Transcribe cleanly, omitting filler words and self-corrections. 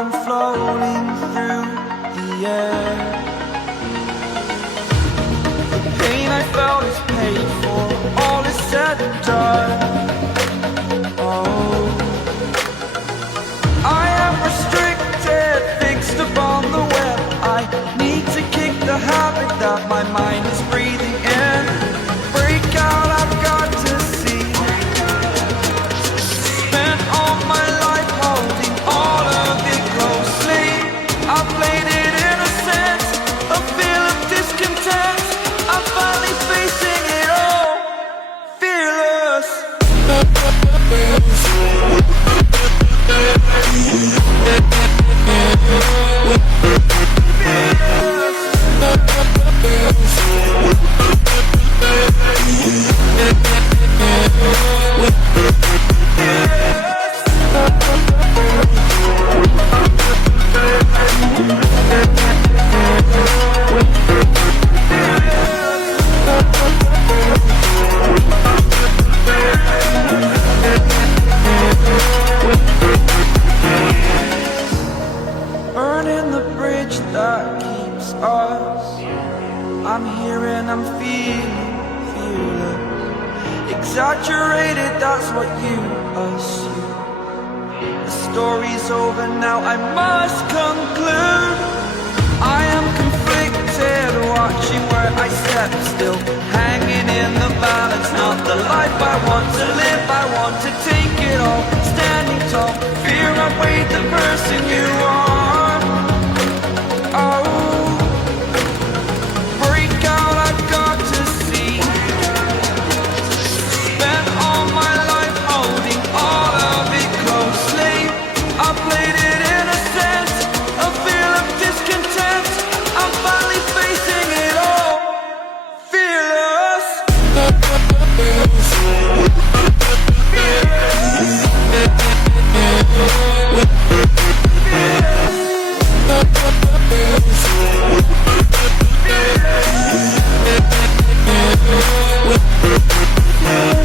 I'm floating through the air. The pain I felt is paid for, all is said and done. Oh, I am restricted, fixed upon the web. I need to kick the habit that my mind is breathing in. Break out, I've got to see. Spent all my life holding all of it closely. I played it innocent, a feel of discontent. I'm finally facing it all, fearless. Burning the bridge that keeps us. I'm here and I'm feeling fearless. Exaggerated, that's what you assume. The story's over now, I must conclude. I am conflicted, watching where I step still, hanging in the balance. Not the life I want to live, I want to take it all. Standing tall, fear outweighed the person you are. Oh, break out, I've got to see. Spent all my life holding all of it closely. I played it innocent, a feel of discontent. I'm finally facing it all, fearless. Yeah.